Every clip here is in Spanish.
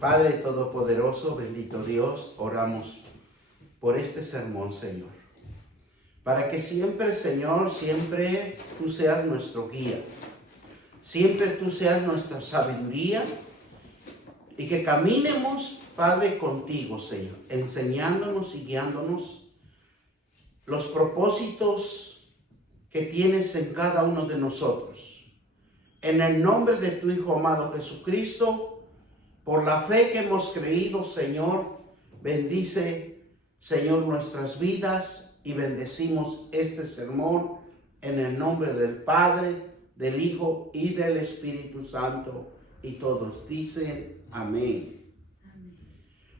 Padre Todopoderoso, bendito Dios, oramos por este sermón, Señor. Para que siempre, Señor, siempre tú seas nuestro guía. Siempre tú seas nuestra sabiduría y que caminemos, Padre, contigo, Señor, enseñándonos y guiándonos los propósitos que tienes en cada uno de nosotros. En el nombre de tu Hijo amado Jesucristo, por la fe que hemos creído, Señor, bendice, Señor, nuestras vidas y bendecimos este sermón en el nombre del Padre, del Hijo y del Espíritu Santo. Y todos dicen amén.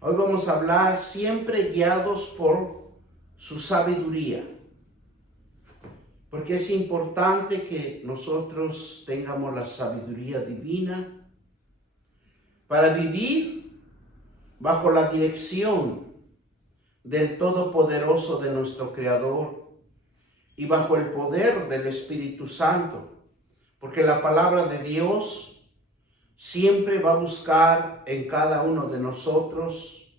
Hoy vamos a hablar siempre guiados por su sabiduría. Porque es importante que nosotros tengamos la sabiduría divina para vivir bajo la dirección del Todopoderoso de nuestro Creador y bajo el poder del Espíritu Santo. Porque la palabra de Dios siempre va a buscar en cada uno de nosotros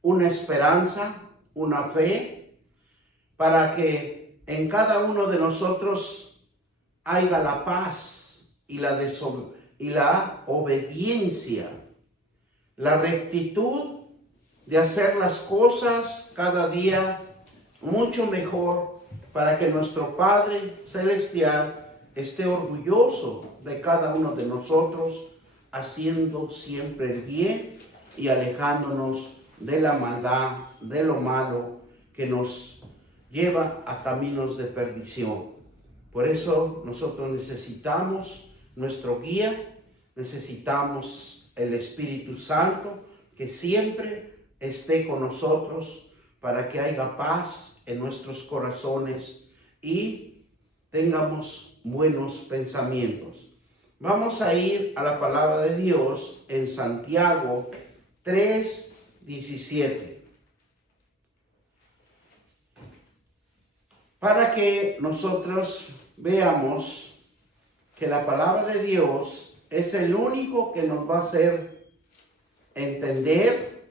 una esperanza, una fe, para que en cada uno de nosotros haya la paz y la obediencia, la rectitud de hacer las cosas cada día mucho mejor, para que nuestro Padre Celestial esté orgulloso de cada uno de nosotros, haciendo siempre el bien y alejándonos de la maldad, de lo malo que nos lleva a caminos de perdición. Por eso nosotros necesitamos nuestro guía, necesitamos el Espíritu Santo que siempre esté con nosotros para que haya paz en nuestros corazones y tengamos buenos pensamientos. Vamos a ir a la palabra de Dios en Santiago 3:17. Para que nosotros veamos que la palabra de Dios es el único que nos va a hacer entender,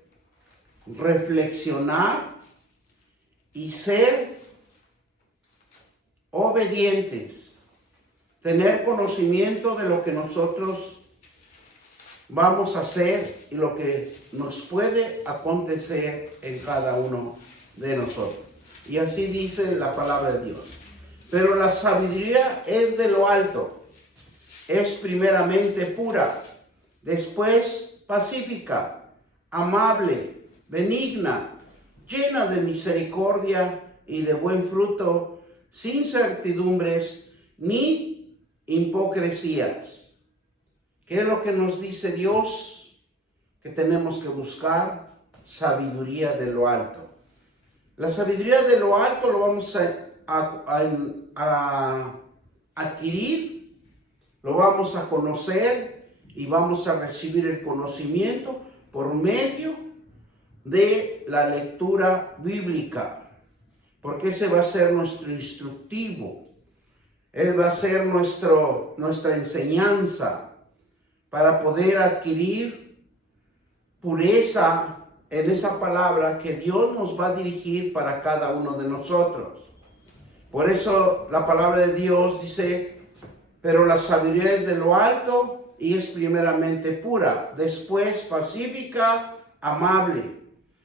reflexionar y ser obedientes, tener conocimiento de lo que nosotros vamos a hacer y lo que nos puede acontecer en cada uno de nosotros. Y así dice la palabra de Dios. Pero la sabiduría es de lo alto, es primeramente pura, después pacífica, amable, benigna, llena de misericordia y de buen fruto, sin certidumbres ni hipocresías. ¿Qué es lo que nos dice Dios? Que tenemos que buscar sabiduría de lo alto. La sabiduría de lo alto lo vamos a adquirir, lo vamos a conocer y vamos a recibir el conocimiento por medio de la lectura bíblica, porque ese va a ser nuestro instructivo, él va a ser nuestra enseñanza para poder adquirir pureza en esa palabra que Dios nos va a dirigir para cada uno de nosotros. Por eso la palabra de Dios dice, pero la sabiduría es de lo alto y es primeramente pura, después pacífica, amable.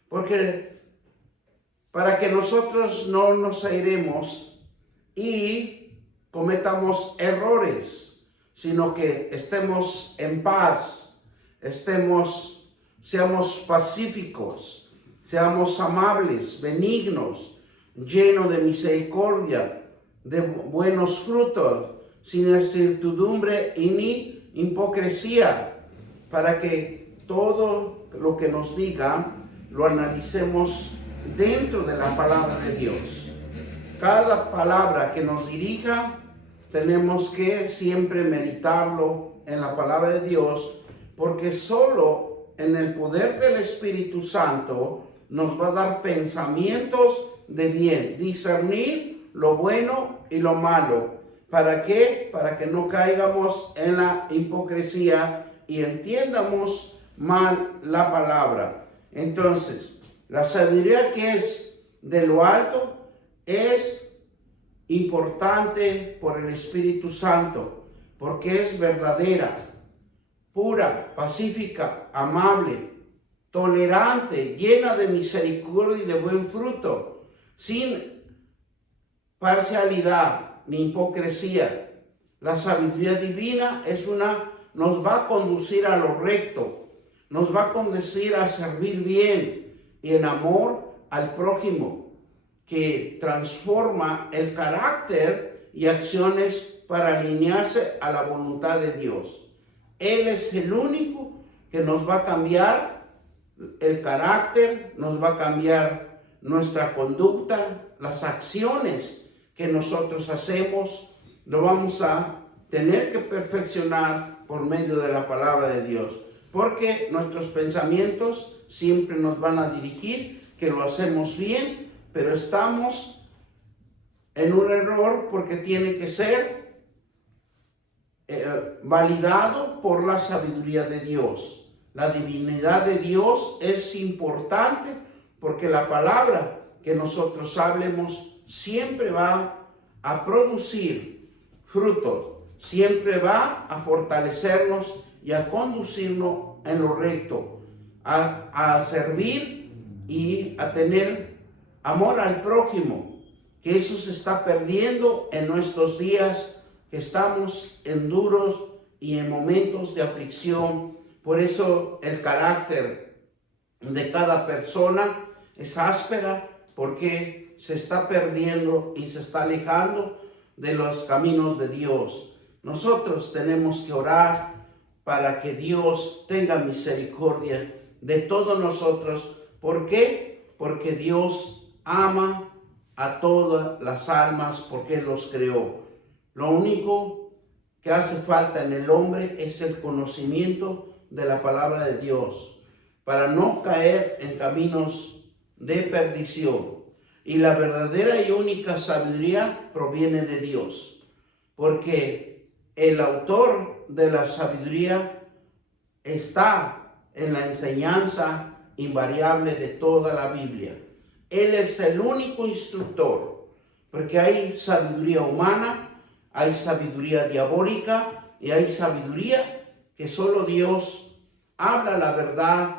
Porque para que nosotros no nos airemos y cometamos errores, sino que estemos en paz, seamos pacíficos, seamos amables, benignos, llenos de misericordia, de buenos frutos, sin certidumbre y ni hipocresía, para que todo lo que nos diga lo analicemos dentro de la palabra de Dios. Cada palabra que nos dirija, tenemos que siempre meditarlo en la palabra de Dios, porque solo en el poder del Espíritu Santo nos va a dar pensamientos de bien, discernir lo bueno y lo malo. ¿Para qué? Para que no caigamos en la hipocresía y entiendamos mal la palabra. Entonces, la sabiduría que es de lo alto es importante por el Espíritu Santo, porque es verdadera, pura, pacífica, amable, tolerante, llena de misericordia y de buen fruto, sin parcialidad ni hipocresía. La sabiduría divina nos va a conducir a lo recto, nos va a conducir a servir bien y en amor al prójimo, que transforma el carácter y acciones para alinearse a la voluntad de Dios. Él es el único que nos va a cambiar el carácter, nos va a cambiar nuestra conducta, las acciones que nosotros hacemos, lo vamos a tener que perfeccionar por medio de la palabra de Dios, porque nuestros pensamientos siempre nos van a dirigir que lo hacemos bien, pero estamos en un error porque tiene que ser validado por la sabiduría de Dios. La divinidad de Dios es importante porque la palabra que nosotros hablemos siempre va a producir frutos, siempre va a fortalecernos y a conducirnos en lo recto, a servir y a tener amor al prójimo, que eso se está perdiendo en nuestros días, que estamos en duros y en momentos de aflicción. Por eso el carácter de cada persona es áspera, porque se está perdiendo y se está alejando de los caminos de Dios. Nosotros tenemos que orar para que Dios tenga misericordia de todos nosotros. ¿Por qué? Porque Dios ama a todas las almas, porque Él los creó. Lo único que hace falta en el hombre es el conocimiento de la palabra de Dios, para no caer en caminos de perdición. Y la verdadera y única sabiduría proviene de Dios, porque el autor de la sabiduría está en la enseñanza invariable de toda la Biblia. Él es el único instructor, porque hay sabiduría humana, hay sabiduría diabólica y hay sabiduría que solo Dios habla la verdad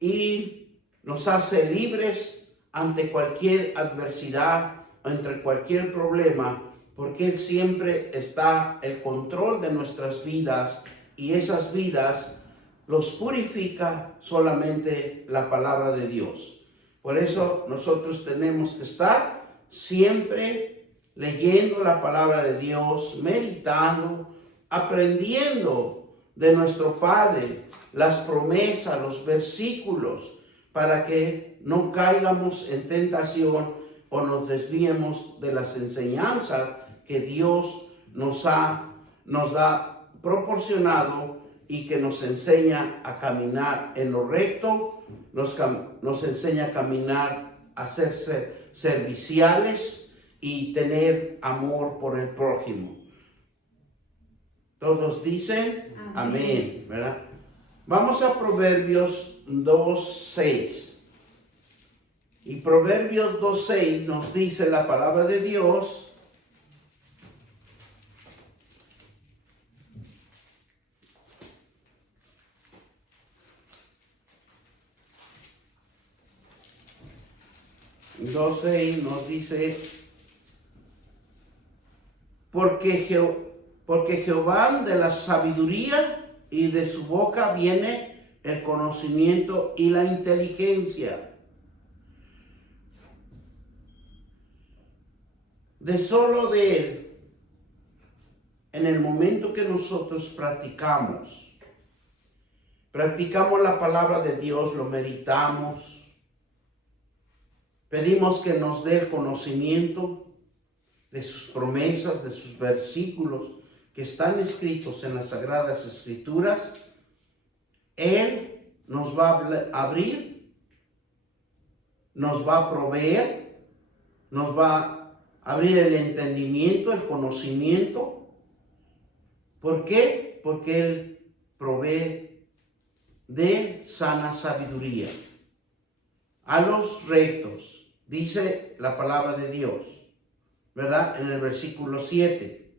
y nos hace libres ante cualquier adversidad, ante cualquier problema, porque Él siempre está el control de nuestras vidas, y esas vidas los purifica solamente la palabra de Dios. Por eso nosotros tenemos que estar siempre leyendo la palabra de Dios, meditando, aprendiendo de nuestro Padre las promesas, los versículos, para que no caigamos en tentación o nos desviemos de las enseñanzas que Dios nos da proporcionado y que nos enseña a caminar en lo recto, nos enseña a caminar, a ser serviciales y tener amor por el prójimo. Todos dicen amén, ¿verdad? Vamos a Proverbios 2:6. Y Proverbios 2:6 nos dice la palabra de Dios: nos dice, porque Jehová de la sabiduría y de su boca viene el conocimiento y la inteligencia. De solo de Él, en el momento que nosotros practicamos la palabra de Dios, lo meditamos, pedimos que nos dé el conocimiento de sus promesas, de sus versículos que están escritos en las Sagradas Escrituras. Él nos va a abrir, nos va a proveer, nos va a abrir el entendimiento, el conocimiento. ¿Por qué? Porque Él provee de sana sabiduría. A los rectos, dice la palabra de Dios, ¿verdad? En el versículo 7.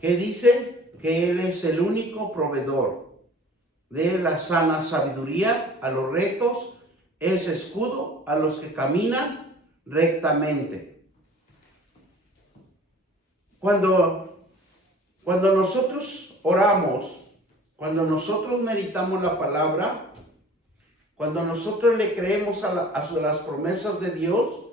Que dice que Él es el único proveedor de la sana sabiduría a los rectos, es escudo a los que caminan rectamente. Cuando nosotros oramos, cuando nosotros meditamos la palabra, cuando nosotros le creemos a las promesas de Dios,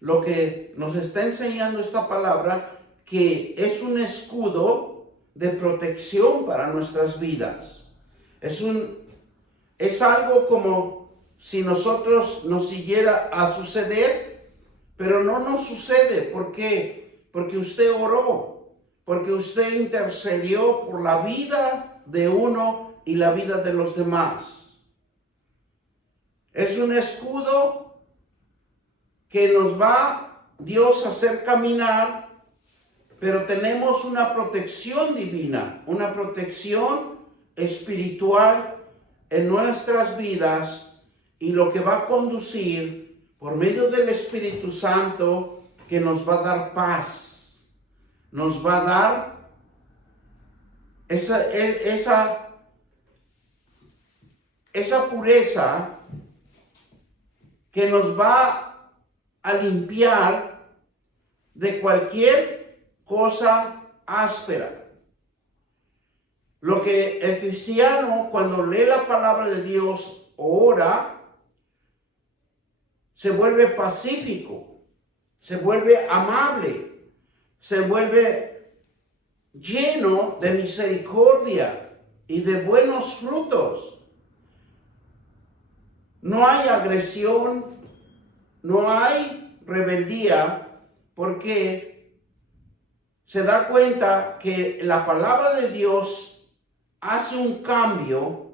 lo que nos está enseñando esta palabra, que es un escudo de protección para nuestras vidas. Es algo como si nosotros nos siguiera a suceder, pero no nos sucede. ¿Por qué? Porque usted oró, porque usted intercedió por la vida de uno y la vida de los demás. Es un escudo que nos va Dios a hacer caminar, pero tenemos una protección divina, una protección espiritual en nuestras vidas, y lo que va a conducir por medio del Espíritu Santo, que nos va a dar paz, nos va a dar esa pureza que nos va a limpiar de cualquier cosa áspera. Lo que el cristiano, cuando lee la palabra de Dios, ora, se vuelve pacífico, se vuelve amable, se vuelve lleno de misericordia y de buenos frutos. No hay agresión, no hay rebeldía, porque se da cuenta que la palabra de Dios hace un cambio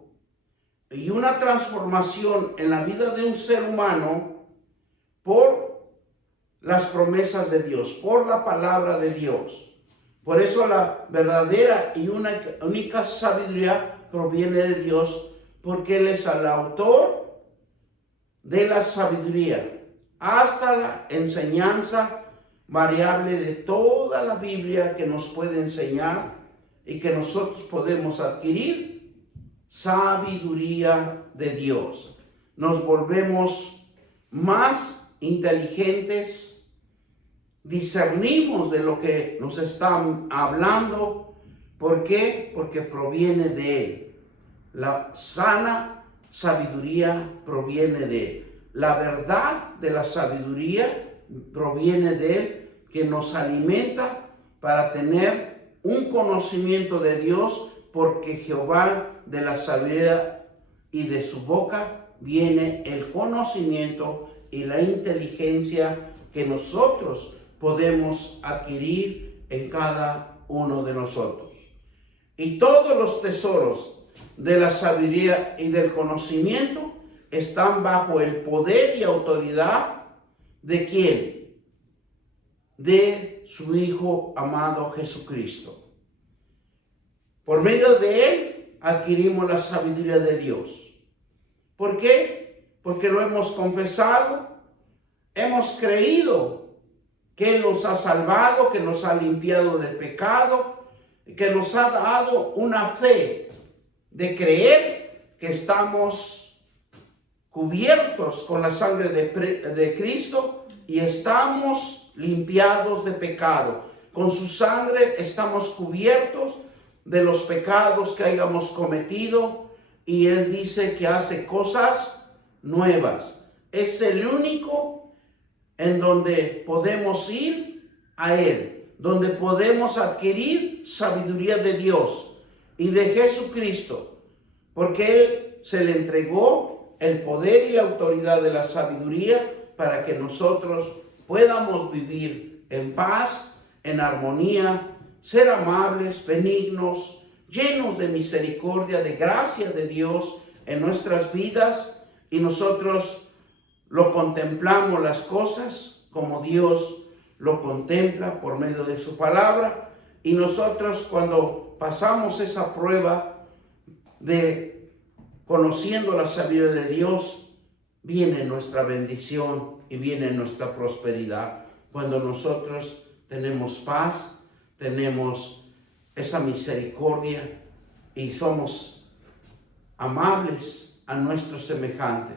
y una transformación en la vida de un ser humano por las promesas de Dios, por la palabra de Dios. Por eso la verdadera y única sabiduría proviene de Dios, porque Él es el autor de la sabiduría, hasta la enseñanza variable de toda la Biblia que nos puede enseñar y que nosotros podemos adquirir sabiduría de Dios. Nos volvemos más inteligentes, discernimos de lo que nos están hablando. ¿Por qué? Porque proviene de Él. La sana sabiduría proviene de Él. La verdad de la sabiduría proviene de Él, que nos alimenta para tener un conocimiento de Dios, porque Jehová de la sabiduría y de su boca viene el conocimiento y la inteligencia que nosotros podemos adquirir en cada uno de nosotros. Y todos los tesoros de la sabiduría y del conocimiento están bajo el poder y autoridad ¿de quién? De su Hijo amado Jesucristo. Por medio de Él adquirimos la sabiduría de Dios. ¿Por qué? Porque lo hemos confesado, hemos creído que Él nos ha salvado, que nos ha limpiado del pecado, que nos ha dado una fe de creer que estamos cubiertos con la sangre de Cristo y estamos limpiados de pecado. Con su sangre estamos cubiertos de los pecados que hayamos cometido, y Él dice que hace cosas nuevas. Es el único en donde podemos ir a Él, donde podemos adquirir sabiduría de Dios y de Jesucristo, porque Él se le entregó el poder y la autoridad de la sabiduría para que nosotros podamos vivir en paz, en armonía, ser amables, benignos, llenos de misericordia, de gracia de Dios en nuestras vidas, y nosotros lo contemplamos las cosas como Dios lo contempla por medio de su palabra, y nosotros cuando pasamos esa prueba de conociendo la sabiduría de Dios, viene nuestra bendición y viene nuestra prosperidad. Cuando nosotros tenemos paz, tenemos esa misericordia y somos amables a nuestros semejantes.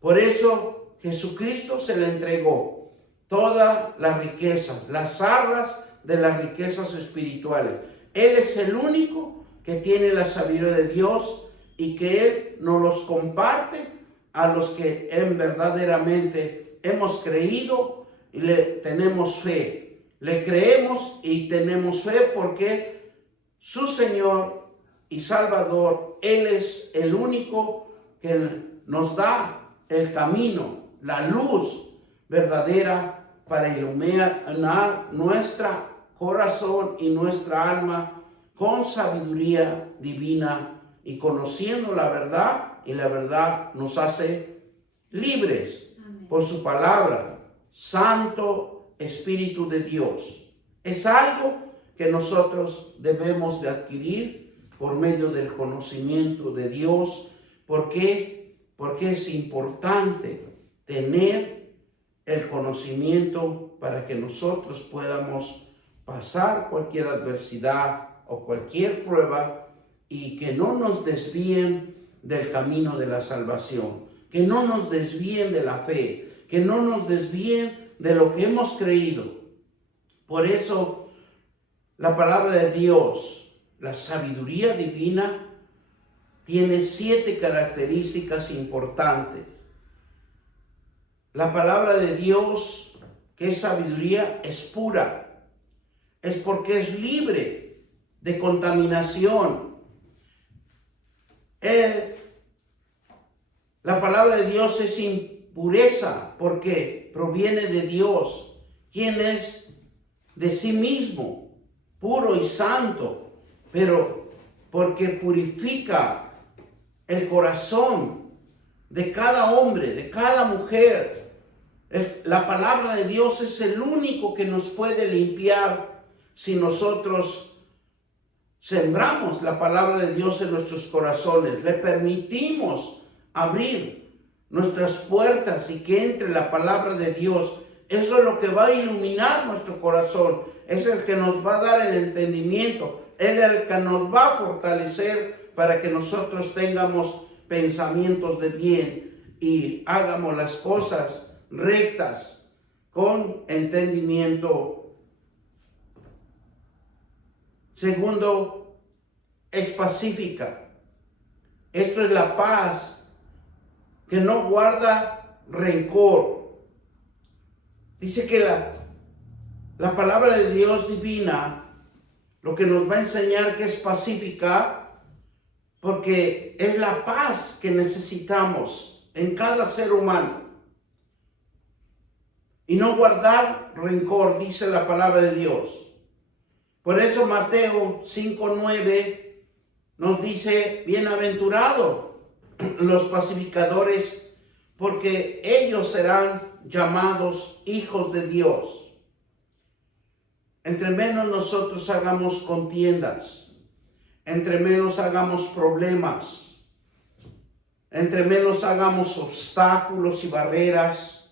Por eso Jesucristo se le entregó todas las riquezas, las arras de las riquezas espirituales. Él es el único que tiene la sabiduría de Dios y que Él nos los comparte a los que verdaderamente hemos creído y le tenemos fe. Le creemos y tenemos fe porque su Señor y Salvador, Él es el único que nos da el camino, la luz verdadera para iluminar nuestro corazón y nuestra alma con sabiduría divina y conociendo la verdad, y la verdad nos hace libres. Amén. Por su palabra. Santo Espíritu de Dios. Es algo que nosotros debemos de adquirir por medio del conocimiento de Dios. ¿Por qué? Porque es importante tener el conocimiento para que nosotros podamos pasar cualquier adversidad o cualquier prueba y que no nos desvíen del camino de la salvación, que no nos desvíen de la fe, que no nos desvíen de lo que hemos creído. Por eso la palabra de Dios, la sabiduría divina, tiene 7 características importantes. La palabra de Dios, que es sabiduría, es pura. Es porque es libre de contaminación. La palabra de Dios es impureza porque proviene de Dios, quien es de sí mismo, puro y santo, pero porque purifica el corazón de cada hombre, de cada mujer. La palabra de Dios es el único que nos puede limpiar si nosotros sembramos la palabra de Dios en nuestros corazones, le permitimos abrir nuestras puertas y que entre la palabra de Dios. Eso es lo que va a iluminar nuestro corazón, es el que nos va a dar el entendimiento, es el que nos va a fortalecer para que nosotros tengamos pensamientos de bien y hagamos las cosas rectas con entendimiento. Segundo, es pacífica. Esto es la paz que no guarda rencor. Dice que la palabra de Dios divina lo que nos va a enseñar que es pacífica porque es la paz que necesitamos en cada ser humano. Y no guardar rencor, dice la palabra de Dios. Por eso Mateo 5:9 nos dice, bienaventurados los pacificadores, porque ellos serán llamados hijos de Dios. Entre menos nosotros hagamos contiendas, entre menos hagamos problemas, entre menos hagamos obstáculos y barreras,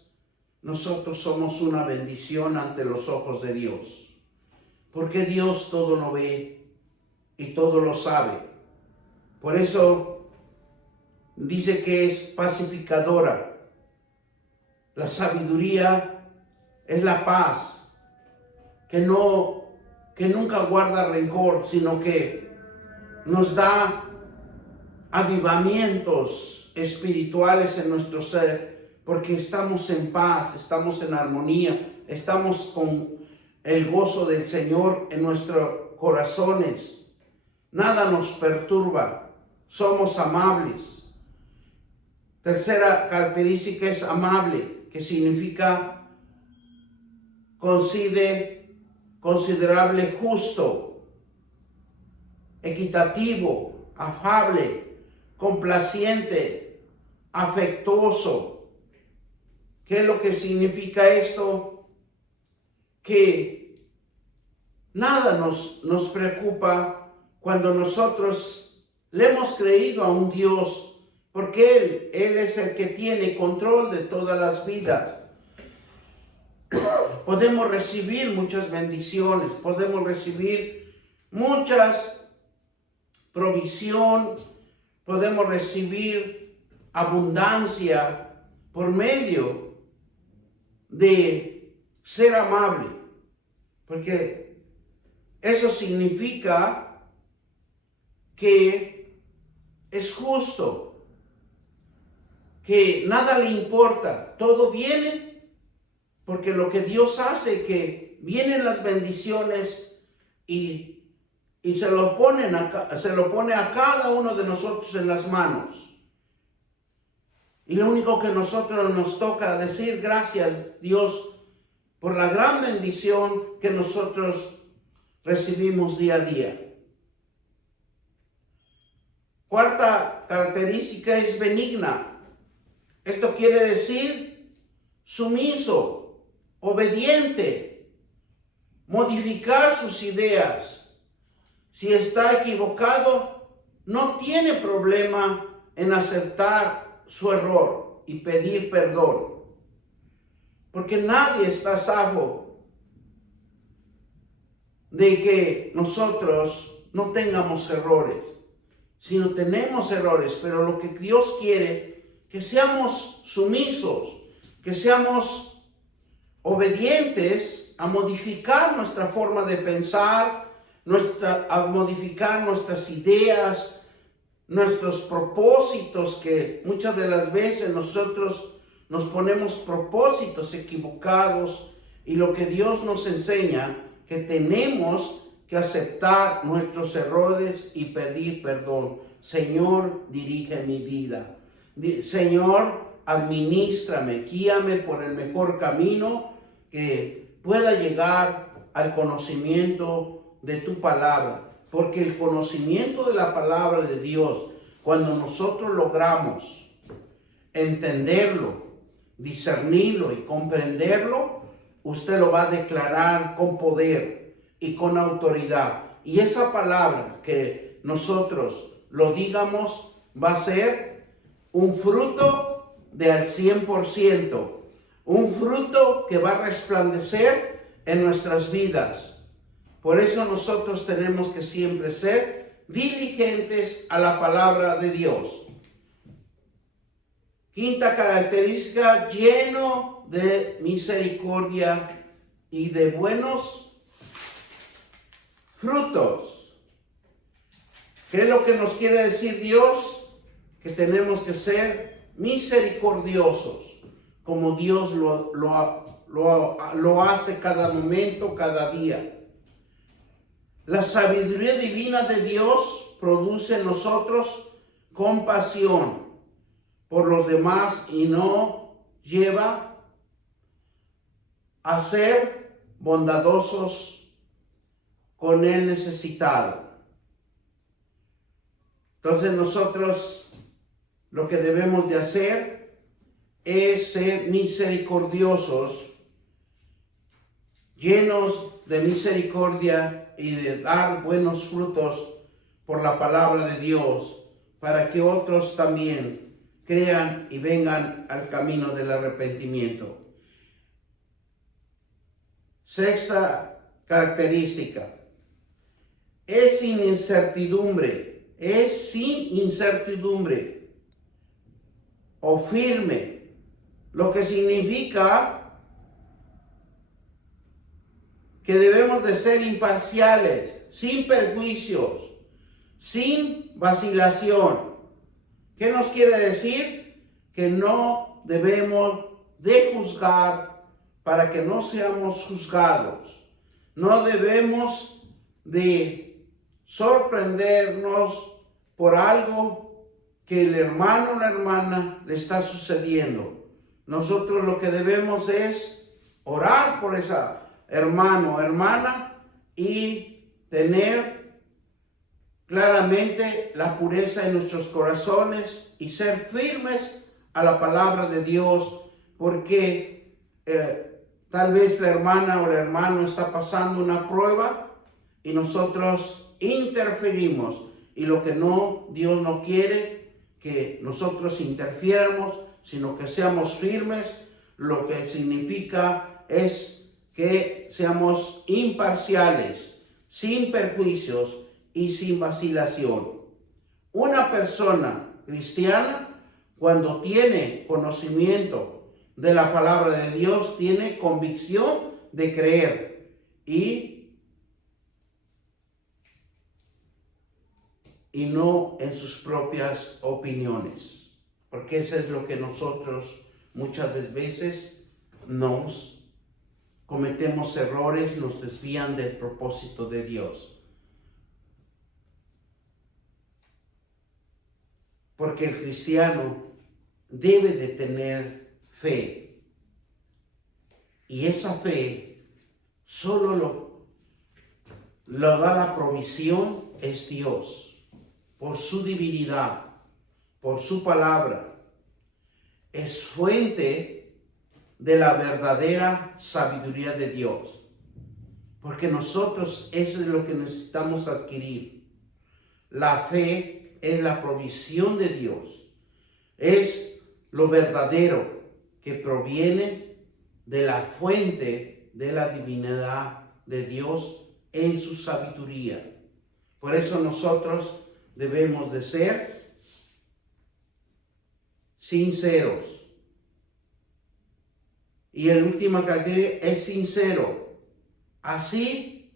nosotros somos una bendición ante los ojos de Dios. Porque Dios todo lo ve y todo lo sabe. Por eso dice que es pacificadora. La sabiduría es la paz, que nunca guarda rencor, sino que nos da avivamientos espirituales en nuestro ser, porque estamos en paz, estamos en armonía, estamos con el gozo del Señor en nuestros corazones. Nada nos perturba, somos amables. Tercera característica es amable, que significa considerable, justo, equitativo, afable, complaciente, afectuoso. ¿Qué es lo que significa esto? Que nada nos preocupa cuando nosotros Le hemos creído a un Dios porque Él es el que tiene control de todas las vidas. Podemos recibir muchas bendiciones, podemos recibir muchas provisión, podemos recibir abundancia por medio de ser amable, porque eso significa que es justo, que nada le importa, todo viene, porque lo que Dios hace, que vienen las bendiciones y se lo pone a cada uno de nosotros en las manos. Y lo único que nosotros nos toca decir, gracias Dios por la gran bendición que nosotros recibimos día a día. Cuarta característica es benigna. Esto quiere decir sumiso, obediente, modificar sus ideas. Si está equivocado, no tiene problema en aceptar su error y pedir perdón, porque nadie está a salvo de que nosotros no tengamos errores, sino tenemos errores, pero lo que Dios quiere, que seamos sumisos, que seamos obedientes a modificar nuestra forma de pensar, a modificar nuestras ideas, nuestros propósitos, que muchas de las veces nosotros nos ponemos propósitos equivocados, y lo que Dios nos enseña, que tenemos que aceptar nuestros errores y pedir perdón. Señor, dirige mi vida. Señor, administrame, guíame por el mejor camino, que pueda llegar al conocimiento de tu palabra. Porque el conocimiento de la palabra de Dios, cuando nosotros logramos entenderlo, discernirlo y comprenderlo, usted lo va a declarar con poder y con autoridad. Y esa palabra que nosotros lo digamos va a ser un fruto de al 100%, un fruto que va a resplandecer en nuestras vidas. Por eso nosotros tenemos que siempre ser diligentes a la palabra de Dios. Quinta característica, lleno de misericordia y de buenos frutos. ¿Qué es lo que nos quiere decir Dios? Que tenemos que ser misericordiosos, como Dios lo hace cada momento, cada día. La sabiduría divina de Dios produce en nosotros compasión por los demás y nos lleva a ser bondadosos con el necesitado. Entonces nosotros lo que debemos de hacer es ser misericordiosos, llenos de misericordia y de dar buenos frutos por la palabra de Dios, para que otros también crean y vengan al camino del arrepentimiento. Sexta característica, es sin incertidumbre o firme, lo que significa que debemos de ser imparciales, sin perjuicios, sin vacilación. ¿Qué nos quiere decir? Que no debemos de juzgar para que no seamos juzgados. No debemos de sorprendernos por algo que el hermano o la hermana le está sucediendo. Nosotros lo que debemos es orar por esa hermano o hermana y tener claramente la pureza en nuestros corazones y ser firmes a la palabra de Dios, porque tal vez la hermana o el hermano está pasando una prueba y nosotros interferimos y lo que no, Dios no quiere que nosotros interfiéramos, sino que seamos firmes. Lo que significa es que seamos imparciales, sin perjuicios y sin vacilación. Una persona cristiana, cuando tiene conocimiento de la palabra de Dios, tiene convicción de creer y no en sus propias opiniones. Porque eso es lo que nosotros muchas veces nos cometemos errores, nos desvían del propósito de Dios. Porque el cristiano debe de tener fe. Y esa fe solo lo da la provisión es Dios, por su divinidad, por su palabra. Es fuente de la verdadera sabiduría de Dios. Porque nosotros eso es lo que necesitamos adquirir. La fe es la provisión de Dios. Es lo verdadero que proviene de la fuente de la divinidad de Dios en su sabiduría. Por eso nosotros debemos de ser sinceros. Y el último característica es sincero. Así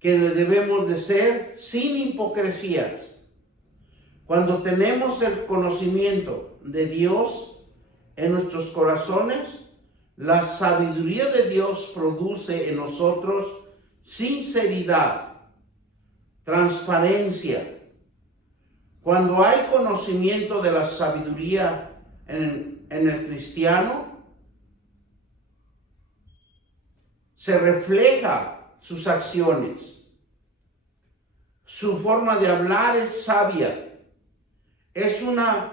que debemos de ser sin hipocresías. Cuando tenemos el conocimiento de Dios en nuestros corazones, la sabiduría de Dios produce en nosotros sinceridad, transparencia. Cuando hay conocimiento de la sabiduría en el cristiano, se refleja sus acciones. Su forma de hablar es sabia. Es una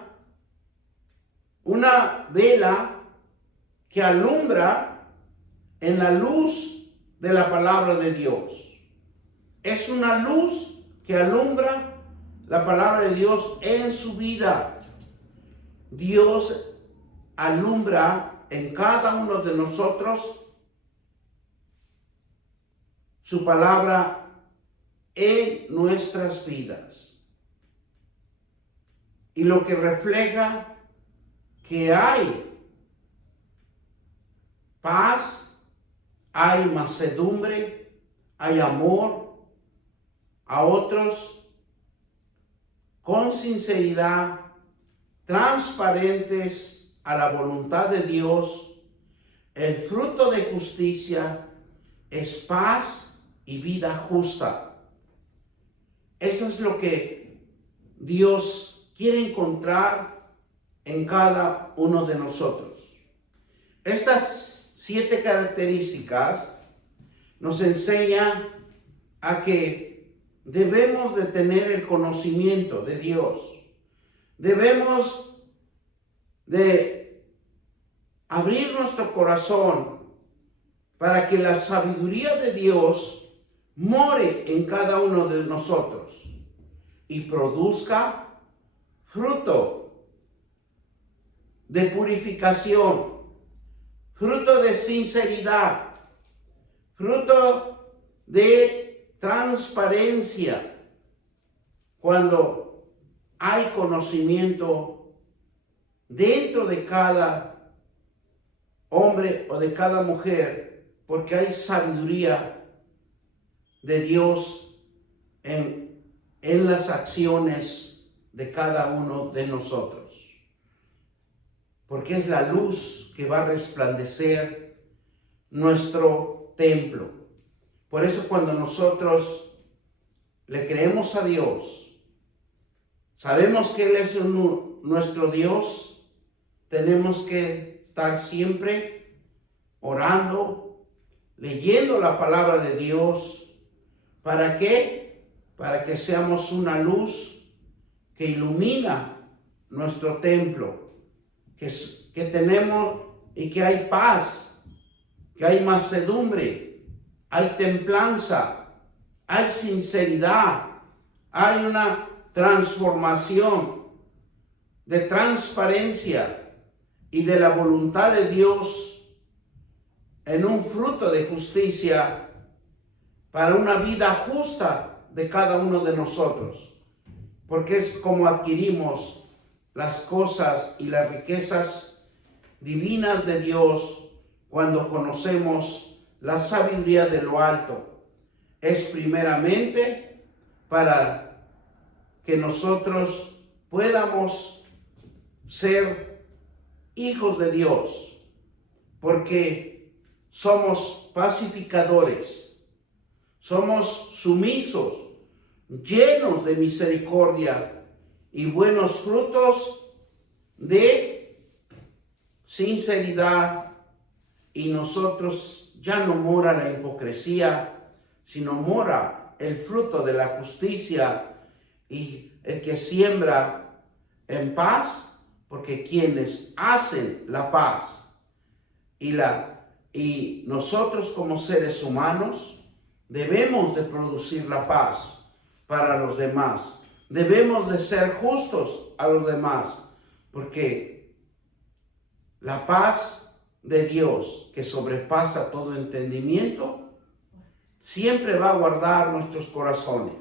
vela que alumbra en la luz de la palabra de Dios. Es una luz que alumbra la palabra de Dios en su vida. Dios alumbra en cada uno de nosotros su palabra en nuestras vidas. Y lo que refleja que hay paz, hay mansedumbre, hay amor a otros, con sinceridad, transparentes a la voluntad de Dios. El fruto de justicia es paz y vida justa. Eso es lo que Dios quiere encontrar en cada uno de nosotros. Estas 7 características nos enseñan a que debemos de tener el conocimiento de Dios. Debemos de abrir nuestro corazón para que la sabiduría de Dios more en cada uno de nosotros y produzca fruto de purificación, fruto de sinceridad, fruto de transparencia. Cuando hay conocimiento dentro de cada hombre o de cada mujer, porque hay sabiduría de Dios en las acciones de cada uno de nosotros. Porque es la luz que va a resplandecer nuestro templo. Por eso cuando nosotros le creemos a Dios, sabemos que Él es nuestro Dios, tenemos que estar siempre orando, leyendo la palabra de Dios. ¿Para qué? Para que seamos una luz que ilumina nuestro templo, que tenemos y que hay paz, que hay mansedumbre, hay templanza, hay sinceridad, hay una transformación de transparencia y de la voluntad de Dios en un fruto de justicia para una vida justa de cada uno de nosotros, porque es como adquirimos las cosas y las riquezas divinas de Dios cuando conocemos la sabiduría de lo alto. Es primeramente para que nosotros podamos ser hijos de Dios, porque somos pacificadores, somos sumisos, llenos de misericordia y buenos frutos de sinceridad, y nosotros ya no mora la hipocresía, sino mora el fruto de la justicia, y el que siembra en paz, porque quienes hacen la paz y nosotros como seres humanos debemos de producir la paz para los demás. Debemos de ser justos a los demás, porque la paz de Dios, que sobrepasa todo entendimiento, siempre va a guardar nuestros corazones.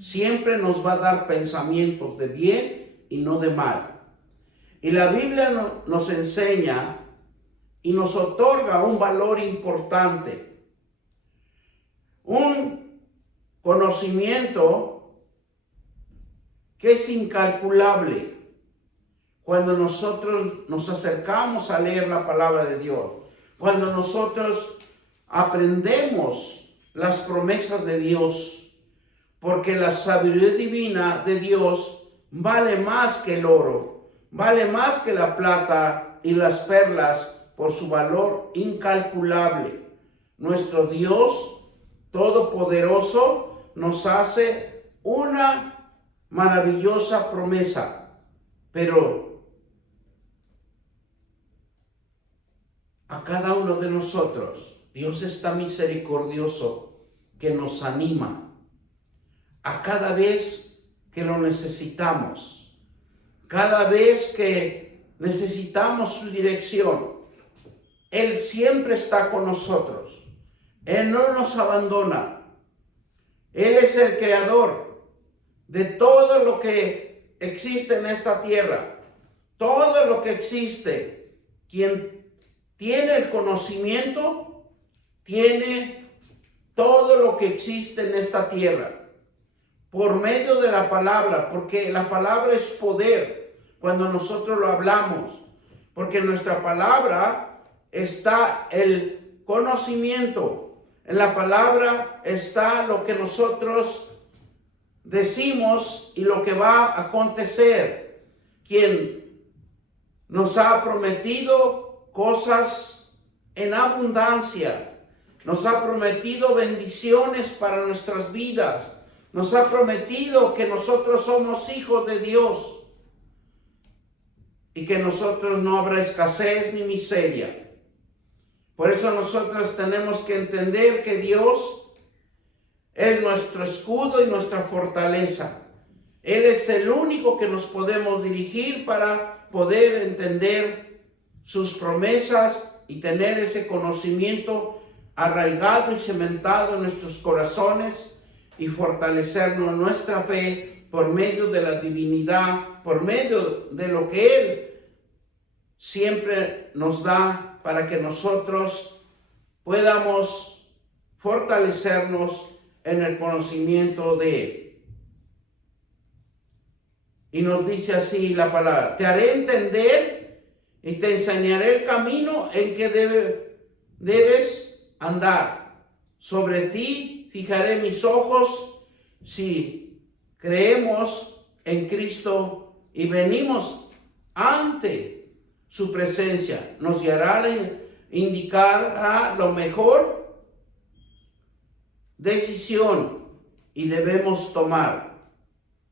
Siempre nos va a dar pensamientos de bien y no de mal. Y la Biblia nos enseña y nos otorga un valor importante, un conocimiento que es incalculable cuando nosotros nos acercamos a leer la palabra de Dios, cuando nosotros aprendemos las promesas de Dios, porque la sabiduría divina de Dios vale más que el oro, vale más que la plata y las perlas por su valor incalculable. Nuestro Dios Todopoderoso nos hace una maravillosa promesa, pero a cada uno de nosotros Dios está misericordioso, que nos anima a cada vez que lo necesitamos, cada vez que necesitamos su dirección. Él siempre está con nosotros. Él no nos abandona. Él es el creador de todo lo que existe en esta tierra. Todo lo que existe. Quien tiene el conocimiento, tiene todo lo que existe en esta tierra. Por medio de la palabra, porque la palabra es poder cuando nosotros lo hablamos, porque en nuestra palabra está el conocimiento, en la palabra está lo que nosotros decimos y lo que va a acontecer. Quien nos ha prometido cosas en abundancia, nos ha prometido bendiciones para nuestras vidas, nos ha prometido que nosotros somos hijos de Dios y que nosotros no habrá escasez ni miseria. Por eso nosotros tenemos que entender que Dios es nuestro escudo y nuestra fortaleza. Él es el único que nos podemos dirigir para poder entender sus promesas y tener ese conocimiento arraigado y cementado en nuestros corazones, y fortalecernos nuestra fe por medio de la divinidad, por medio de lo que Él siempre nos da, para que nosotros podamos fortalecernos en el conocimiento de Él. Y nos dice así la palabra: te haré entender y te enseñaré el camino en que debes andar. Sobre ti fijaré mis ojos. Si creemos en Cristo y venimos ante su presencia, nos guiará, indicará lo mejor decisión y debemos tomar.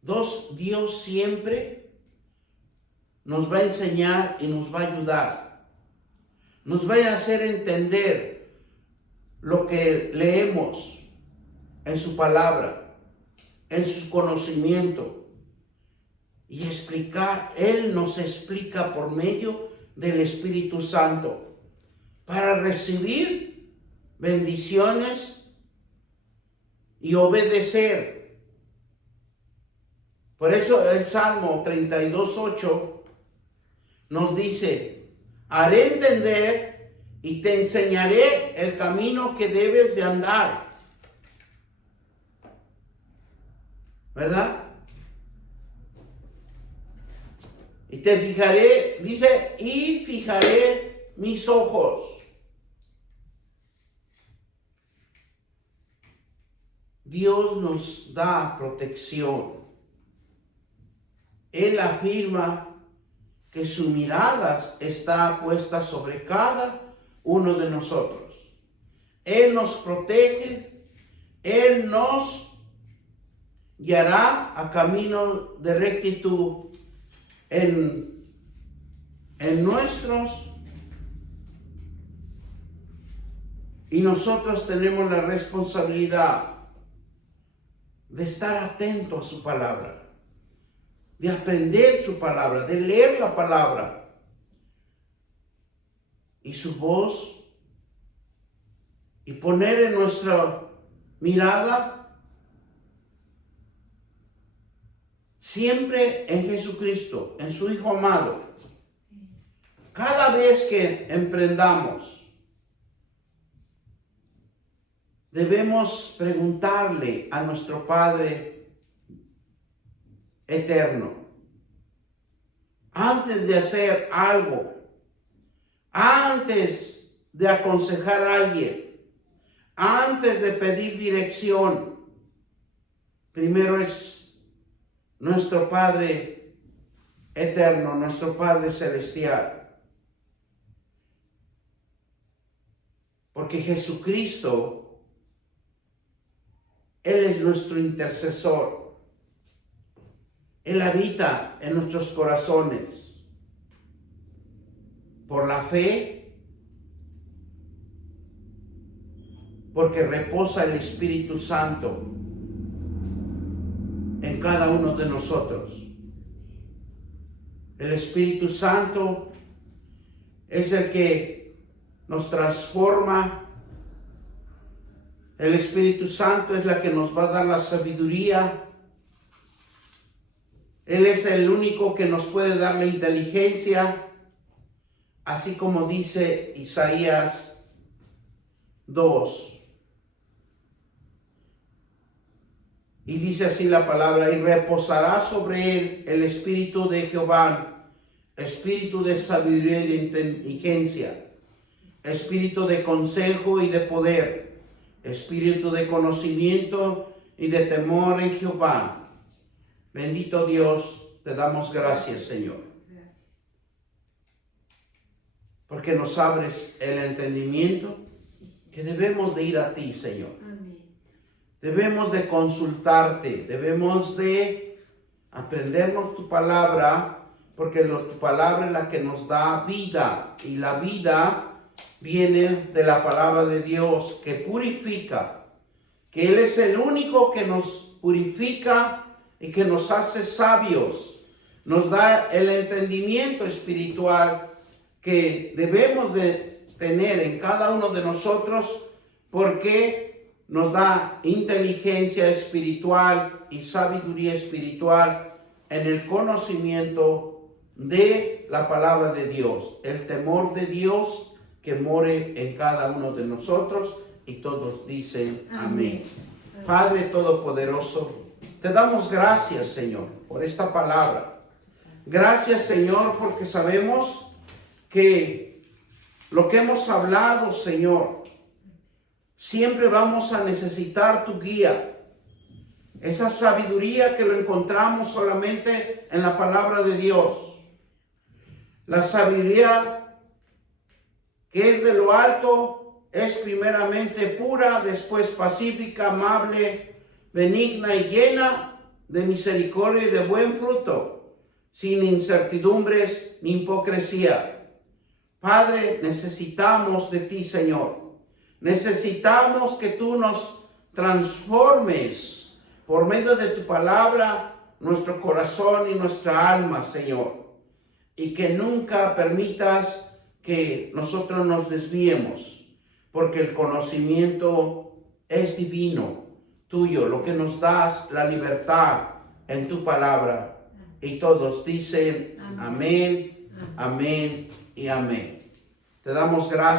Dios siempre nos va a enseñar y nos va a ayudar. Nos va a hacer entender lo que leemos. en su palabra, en su conocimiento. Y explicar, Él nos explica por medio del Espíritu Santo para recibir bendiciones y obedecer. Por eso el Salmo 32:8 nos dice: haré entender y te enseñaré el camino que debes de andar. ¿Verdad? Y te fijaré, dice, y fijaré mis ojos. Dios nos da protección. Él afirma que su mirada está puesta sobre cada uno de nosotros. Él nos protege, Él nos guiará a camino de rectitud en nuestros, y nosotros tenemos la responsabilidad de estar atento a su palabra, de aprender su palabra, de leer la palabra y su voz, y poner en nuestra mirada siempre en Jesucristo, en su Hijo amado. Cada vez que emprendamos, debemos preguntarle a nuestro Padre eterno, antes de hacer algo, antes de aconsejar a alguien, antes de pedir dirección, primero es nuestro Padre eterno, nuestro Padre celestial. Porque Jesucristo, Él es nuestro intercesor. Él habita en nuestros corazones. Por la fe, porque reposa el Espíritu Santo en cada uno de nosotros. El Espíritu Santo es el que nos transforma. El Espíritu Santo es la que nos va a dar la sabiduría. Él es el único que nos puede dar la inteligencia, así como dice Isaías 2. Y dice así la palabra: y reposará sobre él el Espíritu de Jehová, Espíritu de sabiduría y de inteligencia, Espíritu de consejo y de poder, Espíritu de conocimiento y de temor en Jehová. Bendito Dios, te damos gracias, Señor. Porque nos abres el entendimiento que debemos de ir a ti, Señor. Debemos de consultarte, debemos de aprendernos tu palabra, porque tu palabra es la que nos da vida, y la vida viene de la palabra de Dios, que purifica, que Él es el único que nos purifica y que nos hace sabios, nos da el entendimiento espiritual que debemos de tener en cada uno de nosotros, porque nos da inteligencia espiritual y sabiduría espiritual en el conocimiento de la palabra de Dios, el temor de Dios que more en cada uno de nosotros, y todos dicen amén. Padre Todopoderoso, te damos gracias, Señor, por esta palabra. Gracias, Señor, porque sabemos que lo que hemos hablado, Señor, siempre vamos a necesitar tu guía. Esa sabiduría que lo encontramos solamente en la palabra de Dios. La sabiduría que es de lo alto es primeramente pura, después pacífica, amable, benigna y llena de misericordia y de buen fruto, sin incertidumbres ni hipocresía. Padre, necesitamos de ti, Señor. Necesitamos que tú nos transformes por medio de tu palabra nuestro corazón y nuestra alma, Señor. Y que nunca permitas que nosotros nos desviemos, porque el conocimiento es divino, tuyo, lo que nos das la libertad en tu palabra. Y todos dicen amén, amén y amén. Te damos gracias.